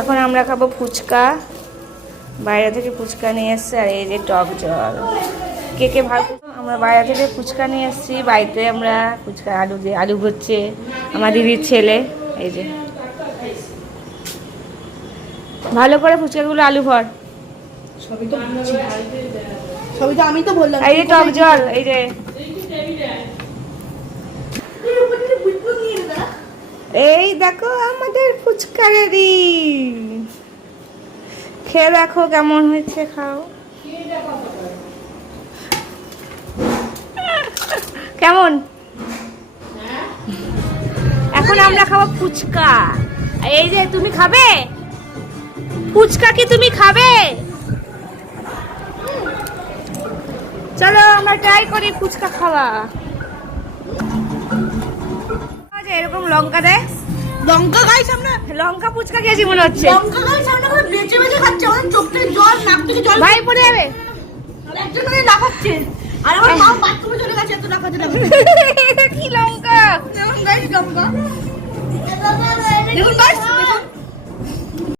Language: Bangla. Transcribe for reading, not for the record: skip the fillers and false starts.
এখন আমরা খাবো ফুচকা। বাইরে থেকে ফুচকা নিয়ে এসছে, আর এই যে টক জল। কে কে ভালো? আমরা বাইরে থেকে ফুচকা নিয়ে এসেছি, বাড়িতে আমরা ফুচকা আলু দিয়ে আলু ভরছে আমার দিদির ছেলে। এই যে ভালো করে ফুচকাগুলো আলু ভর। সবই তো আমি তো বললাম। এই যে টক জল, এই যে এই দেখো আমাদের ফুচকা রেডি। খেয়ে দেখো কেমন হয়েছে, খাও। কেমন? এখন আমরা খাবো ফুচকা। এই যে তুমি খাবে ফুচকা? কি তুমি খাবে? চলো আমরা ট্রাই করি ফুচকা খাওয়া। এরকম লঙ্কা দেয়, লঙ্কা গাইস আমরা লঙ্কা ফুচকা খেয়েছি মনে হচ্ছে। লঙ্কা গাইস আমরা পুরো বেঁচে বেঁচে খাচ্ছি, আমাদের চোখ থেকে জল, নাক থেকে জল ভাই পড়ে যাবে। একজন করে লাফাচ্ছে, আর আমার মা বাথরুমে চলে গেছে এত লাফাতে লাফাতে।